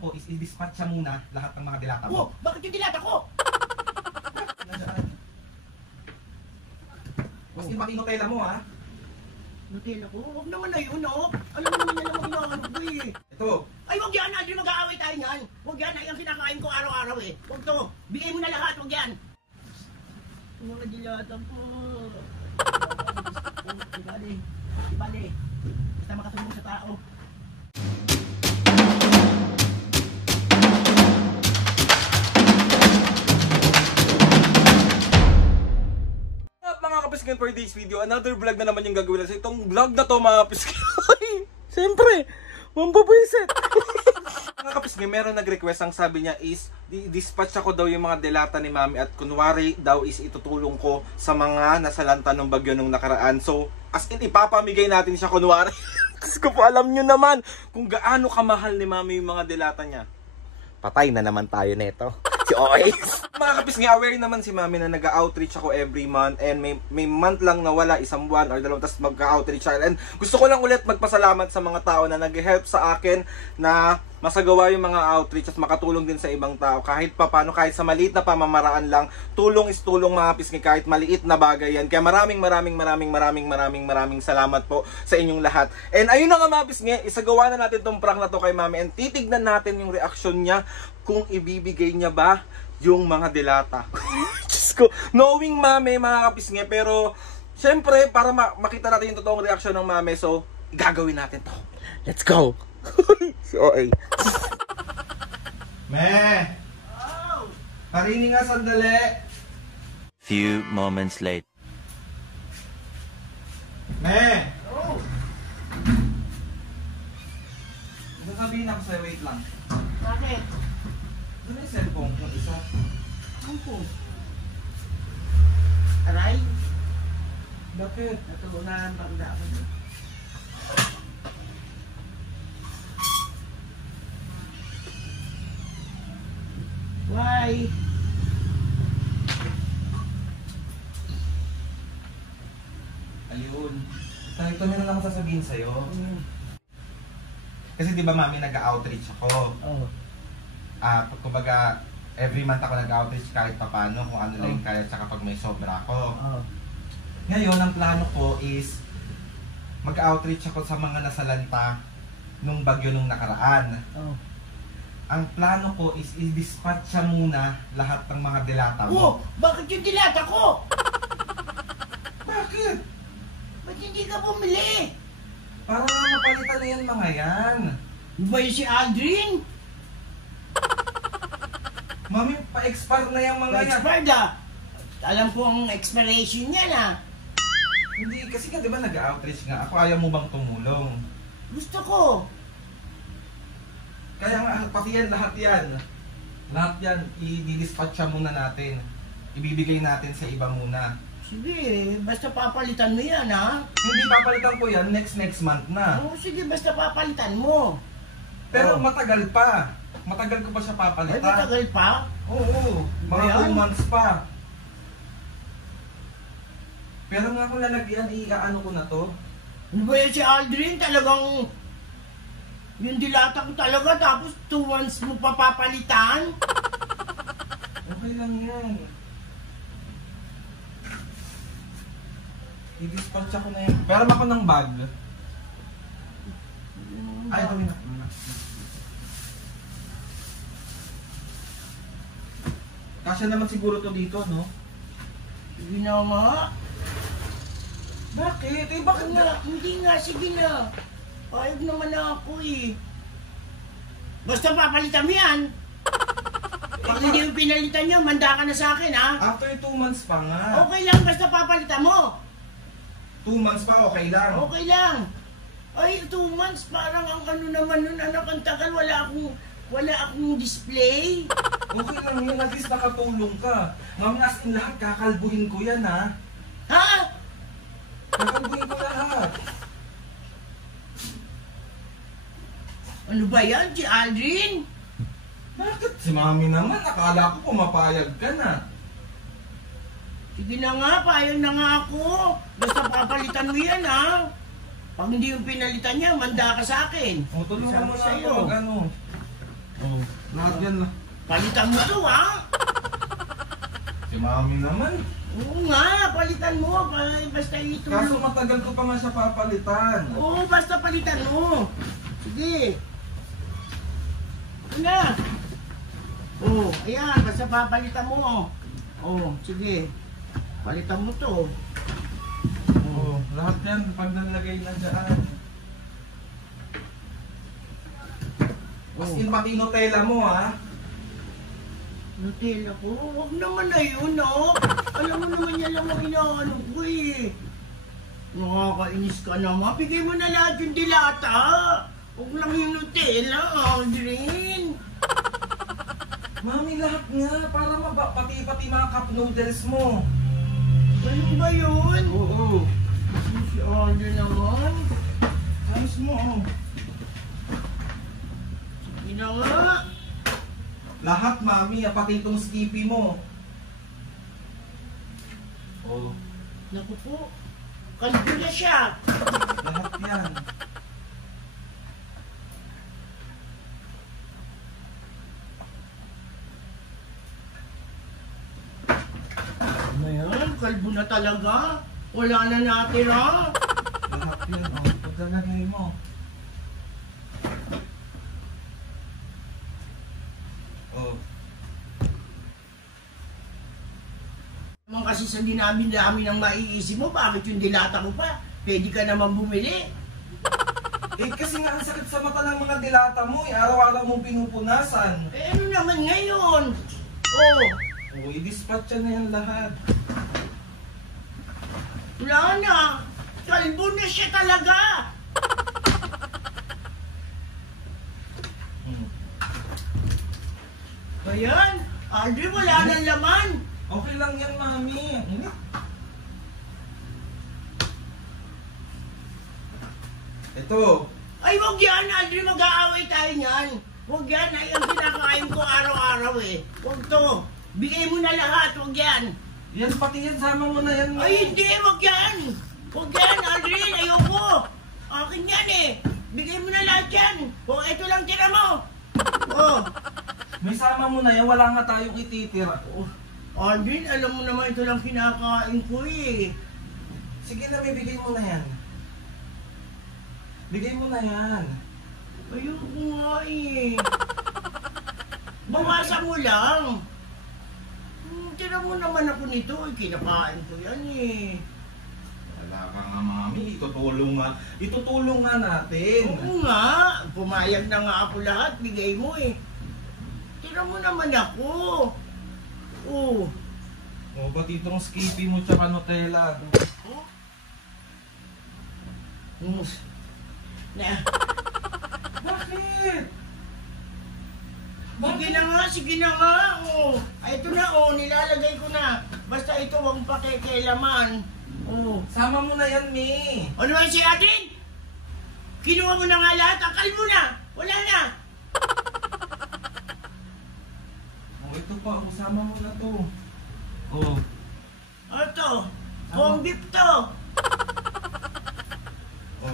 ko is i-dispatch siya muna lahat ng mga dilata mo. Oh, bakit yung dilata ko? Mas pati Nutella mo ha. Nutella ko? Huwag naman na yun, oh. Alam naman niya naman inaano ko eh. Ito. Ay, huwag yan, Adrian, mag-aaway tayo yan. Huwag yan, ay ang kinakain ko araw-araw eh. Huwag to, bigay mo na lahat, huwag yan. Mga dilata po. Ibali, ibali. Basta makatulong sa tao. Mga kapiskin, for this video, another vlog na naman yung gagawin natin. Itong vlog na to mga kapiskin, siyempre, mambabisit. Mga kapiskin, meron nag-request, ang sabi niya is, dispatch ako daw yung mga delata ni Mami at kunwari daw is itutulong ko sa mga nasalanta ng bagyo nung nakaraan. So, as in, ipapamigay natin siya kunwari. Kasi ko po alam nyo naman kung gaano kamahal ni Mami yung mga delata niya. Patay na naman tayo neto. Si OA. Mga kapis nga, aware naman si Mami na nag-outreach ako every month and may month lang na wala, isang buwan or dalawang, tapos mag-outreach ako. And gusto ko lang ulit magpasalamat sa mga tao na nag-help sa akin na masagawa yung mga outreach at makatulong din sa ibang tao. Kahit pa paano, kahit sa maliit na pamamaraan lang, tulong is tulong mga pisngi, kahit maliit na bagay yan. Kaya maraming salamat po sa inyong lahat. And ayun na nga mga pisngi, isagawa na natin tong prank na to kay Mami and titignan natin yung reaction niya kung ibibigay niya ba yung mga delata. Diyos ko, knowing Mami mga kapisngi, pero syempre para makita natin yung totoong reaction ng Mami, so gagawin natin to. Let's go! Si OA. Me! Parini nga sandali! Few moments later. Me! Sasabihin ako sa'yo, wait lang. Bakit? Doon na yung cellphone yung isa. Ano po? Aray? Bakit? Naturunan bang ako. Why? Ayun. Ito na lang ako sasabihin sa'yo. Kasi di ba Mami nag-outreach ako. Oh. Kumbaga, every month ako nag-outreach kahit papano kung ano lang yung kaya tsaka pag may sobra ako. Oh. Ngayon, ang plano ko is mag-outreach ako sa mga nasalanta nung bagyo nung nakaraan. Oh. Ang plano ko is i-dispatch siya muna lahat ng mga dilata Oh, mo. bakit yung dilata ko? Bakit? Ba't hindi ka bumili? Para mapalitan na yan mga yan. Ba yung si Aldrin? Mami, pa-expire na yung mga yan. Expired ah. Alam ko ang expiration niya na. Hindi, kasi nga di ba nag-outreach nga ako, ayaw mo bang tumulong? Gusto ko. Kaya nga, pati yan, lahat yan. Lahat yan, i-dispatch siya muna natin. Ibibigay natin sa iba muna. Sige, basta papalitan mo yan ha. Hindi papalitan ko yan, next month na. Oo, sige, basta papalitan mo. Pero Oh. matagal pa. Matagal ko pa siya Ay, papalitan. matagal pa? Oo, mga Ayan. 2 months pa. Pero nga kung lalagyan, iaano ko na to. Ano ba yan si Aldrin? Talagang yung dilata ko talaga tapos 2 months mo pa papalitan? Okay lang yan. I-dispatch ako na yan. Pero ako ng bag. Ay, ito na. Kasya naman siguro to dito, no? Sige na nga. Bakit? Eh, bakit nga? Hindi nga, sige na. Payag naman ako eh. Basta papalitan mo yan. Pag hindi mo pinalitan niya, manda ka na sa akin ha. After 2 months pa nga. Okay lang, basta papalitan mo. 2 months pa, okay lang. Okay lang. Ay, 2 months, parang ang ano naman nun, anak, ang tagal, wala akong display. Okay lang yun, at least nakatulong ka. Mami, as in lahat, kakalbuhin ko yan, ha? Ha? Kakalbuhin ko lahat. Ano ba yan, si Aldrin? Bakit? Si Mami naman, akala ko pumapayag ka na. Sige na nga, payag na nga ako. Basta papalitan mo yan, ha? Pag hindi yung pinalitan niya, manda ka sa akin. O, tulungan mo na Sa'yo. ako, mag-ano. Oh. Lahat yan lah. Palitan mo to, ha? Si mami naman. Oo nga, palitan mo. Basta ito. Kaso matagal ko pa nga siya papalitan. Oo, basta palitan mo. Sige. Ito na. Oo, ayan, basta papalitan mo. Oo, sige. Palitan mo to. Oo, lahat yan pag nalagay na dyan. As in pati Nutella mo ha. Nutella ko? Huwag naman na yun, no? Alam mo naman yan lang ang inaano ko eh. Nakakainis ka naman. Bigay mo na lahat yung dilata. Huwag lang yung Nutella, Aldrin. Mami, lahat nga para pati mga cup noodles mo. Ano ba yun? Oo. Si Aldrin naman. Ayos mo. Sige na nga. Lahat, mami, pati itong Skippy mo. Oh, Naku po. Kalbo na siya. lahat yan. Ano yan? Kalbo na talaga. Wala na natira. Lahat yan, oh. Paglalagay mo. Oh. Naman kasi sa dinamin-dami ng maiisip mo, bakit yung dilata mo pa? Pwede ka naman bumili. Eh, kasi nga ang sakit sa mata ng mga dilata mo, eh. Araw-araw mong pinupunasan. Eh ano naman ngayon? Oh, Oh, i-dispatch na yan lahat. wala na. Kalbo na siya talaga. Hmm. Ayan, Aldrin, wala nang laman. Okay lang yan, mami. Ito. Ay, wag yan, Aldrin, mag-aaway tayo niyan. Wag yan, ay ang pinakain ko araw-araw eh. Wag to. Bigay mo na lahat, wag yan. Yan, pati yan. Sama mo na yan. Ay, hindi, wag yan. Wag yan, Aldrin, ayoko. Akin yan eh. Bigay mo na lahat yan. O, ito lang tira mo. Oh. May sama mo na yan. Wala nga tayong ititira. Oh, Aldrin, alam mo naman ito lang kinakain ko eh. Sige na, may bigay mo na yan. Bigay mo na yan. Ayoko nga eh. Bawasan mo lang. Tira mo naman ako nito. Kinakain ko yan eh. Wala ka nga, mami. Itutulong nga. Itutulong nga natin. Oo nga. Pumayag na nga ako lahat. Bigay mo eh. Tira mo naman ako. Oo. O, pati itong Skippy mo tsaka Nutella. Oh? Na. Bakit? Sige na nga, sige na nga. Oh. Ay, ito na, oh, nilalagay ko na. Basta ito, huwag pakikialaman. Oh. Sama mo na yan, Mi. Ano naman si atin? Kinuha mo na nga lahat, akal mo na. Wala na. O, ito pa. O, sama mo na to. O. Ano to? Corn beef to. O.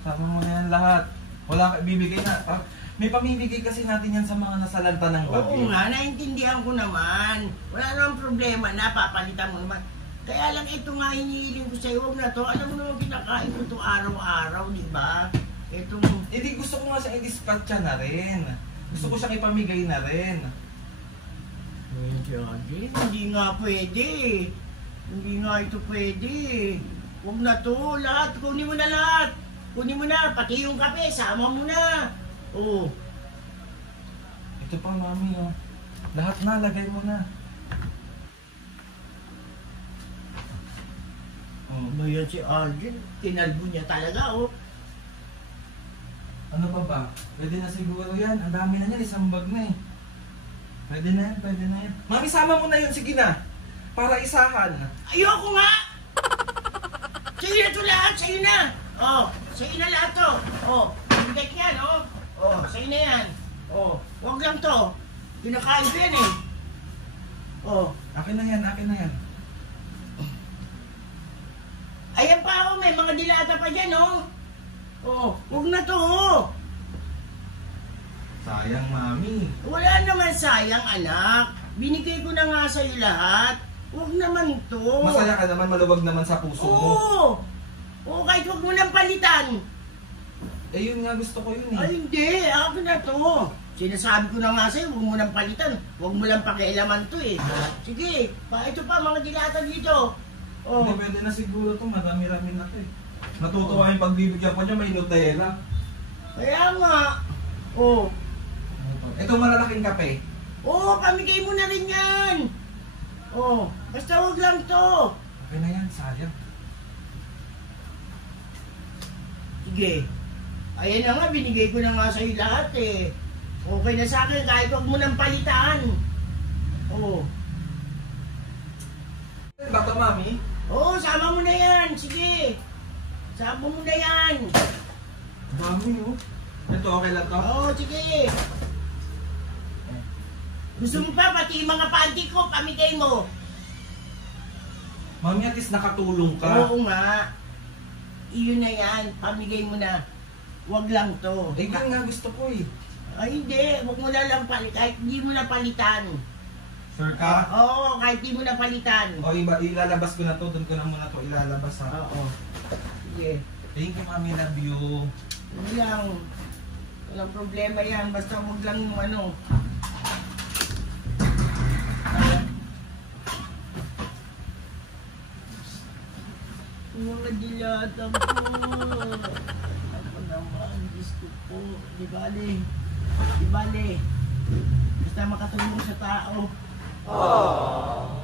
Sama mo na yan lahat. Wala ka, bibigay na. Ah, may pamibigay kasi natin yan sa mga nasalanta ng bagyo. Oo nga, naintindihan ko naman. Wala namang problema, napapalitan mo naman. Kaya lang ito nga hinihiling ko sa'yo, huwag na to. Alam mo naman kinakain ko to araw-araw, di ba? Itong... Eh di gusto ko nga siyang i-dispatcha na rin. Gusto ko siyang ipamigay na rin. Hindi nga pwede. Hindi nga ito pwede. Huwag na to, lahat. Kunin mo na lahat. Kunin mo na, pati yung kape, sama mo na. Oo. Ito pa, mami, oh. Lahat na, lagay mo na. Oh. Ano yan si Aldrin? Kinalbo niya talaga, oh. Ano pa ba? Pwede na siguro yan. Ang dami na yan, isang bag na eh. Pwede na yan, pwede na yan. Mami, sama mo na yun, sige na. Para isahan. Ayoko nga! Sa'yo na to lahat, sa'yo na! Oh, sa'yo na lahat to. Oh, bigay ko yan, oh. Oh, sa'yo na yan. Oh, huwag lang to. Kinakain ko yan eh. Oh, Akin na yan, akin na yan. ayan pa oh, may mga dilata pa dyan, oh. Oh, huwag na to, oh. Sayang, mami. Wala naman sayang, anak. Binigay ko na nga sa'yo lahat. Huwag naman to. Masaya ka naman, maluwag naman sa puso mo. Oo. Oo, kahit huwag mo nang palitan. Eh yun nga, gusto ko yun eh. Ay, hindi. Ako na to. Sinasabi ko na nga sa'yo, huwag mo nang palitan. Huwag mo lang pakialaman to eh. Sige, ito pa mga dilata dito. Oh. Hindi, pwede na siguro to. Marami-rami na to eh. Natutuwa yung pagbibigyan ko niya, may Nutella. Kaya nga. Oh. Ito malalaking kape. Oh, pamigay mo na rin yan. Oh, basta huwag lang to. Okay na yan, sayang. Sige. Ayan na nga, binigay ko na nga sa'yo lahat eh. Okay na sa akin, kahit huwag mo nang palitan. Oh. Baka mami? Oo, sama mo na yan. Sige. Sama mo na yan. Dami oh. Ito, okay lang to? Oo, sige. Gusto mo pa, pati yung mga panty ko, pamigay mo. Mami, at least nakatulong ka. Oo nga. Iyon na yan, pamigay mo na. Huwag lang to. Eh, yun nga gusto ko eh. Ay, hindi. Huwag mo na lang palitan. Kahit hindi mo na palitan. Sure ka? Oo, kahit hindi mo na palitan. O, ilalabas ko na to. Doon ko na muna to ilalabas ha. Oo. Sige. Thank you, mami. Love you. Hindi lang. Walang problema yan. Basta huwag lang yung ano. Yung mga dilata po. Ako naman, Diyos ko po. Di bale. Di bale. Basta makatulong sa tao.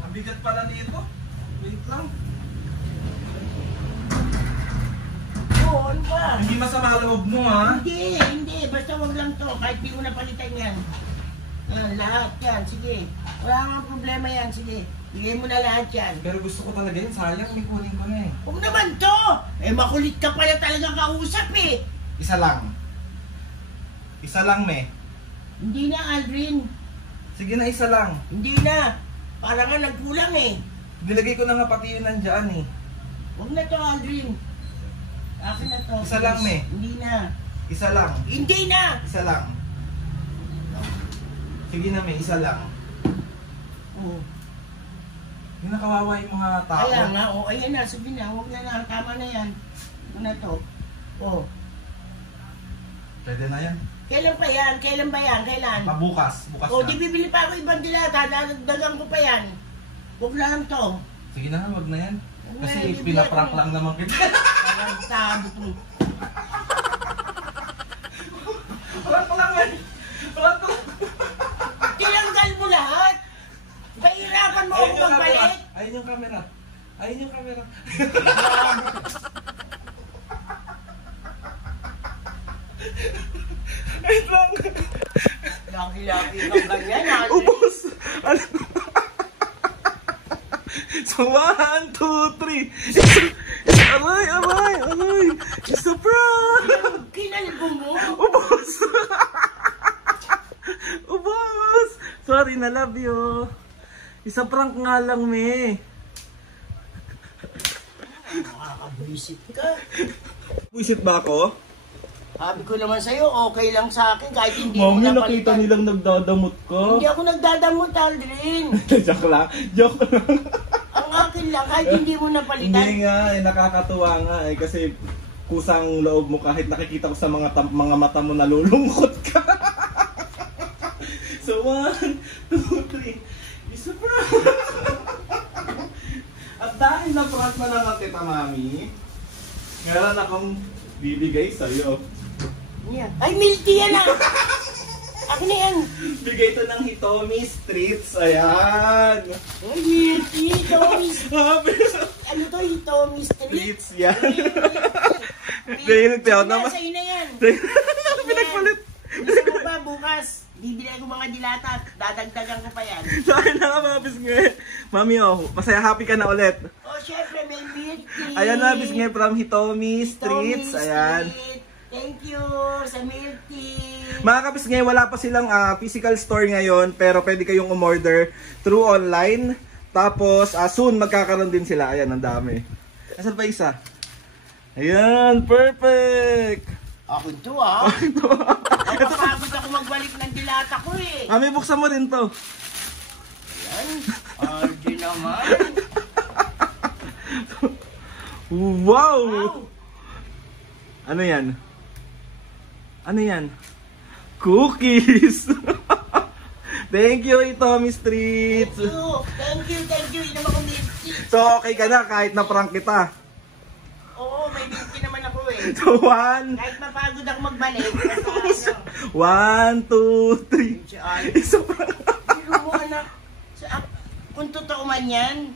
Ang bigat pala dito. Wait lang. Oo, ano ba? Hindi masama loob mo ha. Hindi, hindi. Basta wag lang to. Kahit di mo napalitan yan. Yan, lahat yan. Sige. Wala nga problema yan. Sige. Bigay mo na lahat yan. Pero gusto ko talaga yun. Sayang, may kunin ko na eh. Huwag naman to! Eh, makulit ka pala talaga kausap eh. Isa lang. Isa lang, me. Hindi na, Aldrin. Sige na, isa lang. Hindi na. Para nga nagkulang eh. Nilagay ko na nga pati yun nandyan eh. Huwag na to, Aldrin. Akin na to. Isa lang, me. Hindi na. Isa lang. Hindi na! Isa lang. Sige na, me. Isa lang. Oo. Yung nakawawa yung mga tao. Kaya nga, o ayan na, sige na, huwag na na, tama na yan. Ano na to? O, Pwede na yan. kailan pa yan? Kailan ba yan? Kailan? Bukas. Bukas O, na. di bibili pa ako ibang dilata, dadagdagan ko pa yan. Huwag na lang to. Sige na, wag na yan. Huwag na, Kasi bibili pinaprank ako. lang naman kita. Parang tabo to. Prank lang yan. Prank lang. Tinanggal mo lahat. Pahirapan mo ako Ayun yung camera. magbalik. Ayun yung camera. Ayun yung camera. Wait lang. Laki-laki kang ganyan, Aldrin. Ubus! Ano? So, 1, 2, 3. Aray, aray, aray. It's a prank! Kinalbo mo. Ubus! Ubus! Sorry, na love you. Isa prank nga lang, me. Nakakabuisit ka. Wisit ba ako? Sabi ko naman sa'yo, okay lang sa akin kahit hindi mo Mami, napalitan. nakita nilang nagdadamot ka. Hindi ako nagdadamot, Aldrin. Joke lang. Joke lang. Ang akin lang, kahit hindi mo napalitan. Hindi nga, nakakatuwa nga eh. Kasi kusang loob mo kahit nakikita ko sa mga mata mo nalulungkot ka. So 1, 2, 3. Isa prank. At dahil na prank na naman kita, Mami, meron akong bibigay sa'yo. Yan. Ay, milky yan ah! Akin na yan. Bigay ito ng Hitomi Streets. Ayan. Ay, milky. Hitomi. Happy Ano to, Hitomi Street? Streets yan. Dahil Dahil tiyaw naman. Sa'yo na yan. Pinagpalit. Gusto mo ba bukas? Bibili ako mga dilata at dadagdagan ko pa yan. Dahil na mga bisnge. Mami, oh, masaya happy ka na ulit. Oh, syempre may milky. Ayan na, bisnge from Hitomi Streets. Hitomi Ayan. Street. Thank you sa milky. Mga kabisnge, wala pa silang physical store ngayon, pero pwede kayong umorder through online. Tapos, soon magkakaroon din sila. Ayan, ang dami. Asan pa isa? Ayan, perfect! Ako to ah. Napapagod ako magbalik ng dilata ko eh. Mami, buksan mo rin to. Yan. RJ naman. Wow! Wow. Ano yan? Ano yan? Cookies! Thank you, Tommy Street! Thank you. Inom ako milk tea. So, okay ka na kahit na-prank kita. Oo, may milk tea naman ako eh. So, 1, Kahit mapagod ako magbalik. Basta ano. 1, 2, 3. Si Al. Isa pa. Pero mo anak, kung totoo man yan,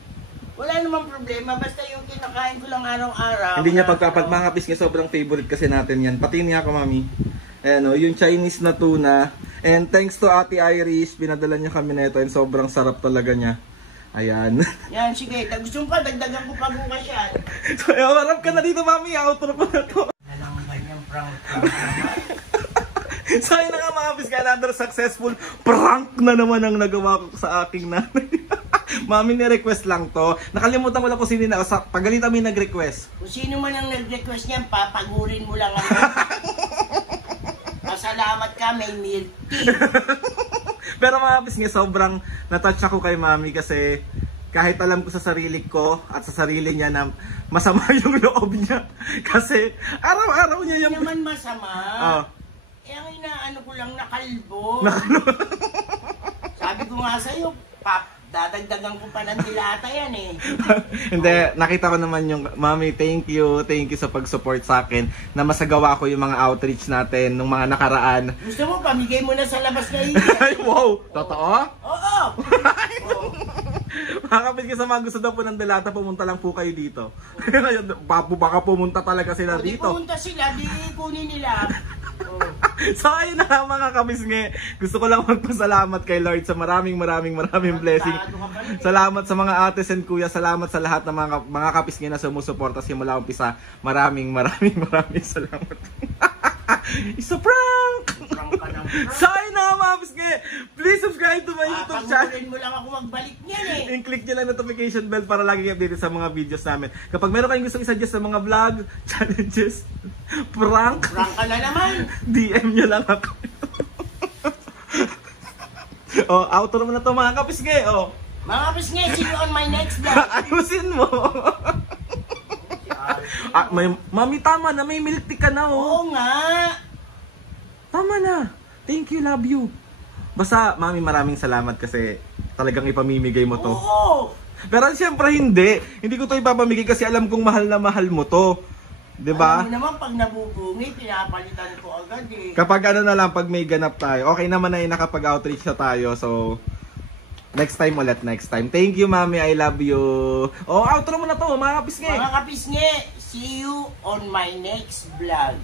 wala namang problema. Basta yung kinakain ko lang araw-araw. Hindi niya pagpapagmangapis niya, sobrang favorite kasi natin yan. Pati niya ako, mami. Ayan o, yung Chinese na tuna. And thanks to Ate Irish, pinadala niya kami na ito and sobrang sarap talaga niya. Ayan. Yan, sige. Gusto mo pa, dagdagan ko pa bukas yan. So, harap ka na dito, mami. Outro ko na to. Alam ba niyang prank? So, yun na nga mga kapis, another successful prank na naman ang nagawa ko sa aking nanay. Mami, ni-request lang to. Nakalimutan ko lang kung sino na. Pagalit kami nag-request. Kung sino man ang nag-request niyan, papagurin mo lang ako. Pasalamat ka, may milk tea. Pero mga kapis nga, sobrang natouch ako kay mami kasi kahit alam ko sa sarili ko at sa sarili niya na masama yung loob niya. Kasi araw-araw niya yung... Hindi naman masama. Oh. Eh, ang inaano ko lang nakalbo. Sabi ko nga sa'yo, dadagdagan ko pa ng dilata yan eh. Hindi, nakita ko naman yung, mami, thank you sa pag-support sa akin na masagawa ko yung mga outreach natin nung mga nakaraan. Gusto mo, pamigay mo na sa labas ngayon. Ay, wow! Totoo? Oo! Mga kapit sa mga gusto daw po ng Delata, pumunta lang po kayo dito. Baka pumunta talaga sila Di dito. pumunta sila, di kunin nila. So ayun na lang mga kabisngi. Gusto ko lang magpasalamat kay Lord sa maraming blessing. Salamat sa mga ates and kuya. Salamat sa lahat ng mga kabisngi na sumusuporta simula umpisa. Maraming salamat. It's a prank! So ayun na mga kabisngi. Please subscribe to my YouTube channel. Papagurin mo lang ako magbalik niyan eh. I-click nyo lang notification bell para lagi kayo updated sa mga videos namin. Kapag meron kayong gusto i-suggest sa mga vlog, challenges, prank, Prank ka na naman. DM nyo lang ako. Oh, outro mo na to mga kapisge. Oh. Mga pisngi, see you on my next vlog. Ayusin mo. Mami, tama na. May milk tea ka na, oh. Oo nga. Tama na. Thank you, love you. Basta, mami, maraming salamat kasi talagang ipamimigay mo to. Oo. Pero siyempre hindi. Hindi ko to ipapamigay kasi alam kong mahal na mahal mo to. 'Di ba? Alam mo naman, pag nabubungi, pinapalitan ko agad eh. Kapag ano na lang, pag may ganap tayo. Okay naman na nakapag-outreach na tayo. So, next time ulit, next time. Thank you, mami. I love you. Oh, outro mo na to, mga kapisngi. Mga kapisngi, see you on my next vlog.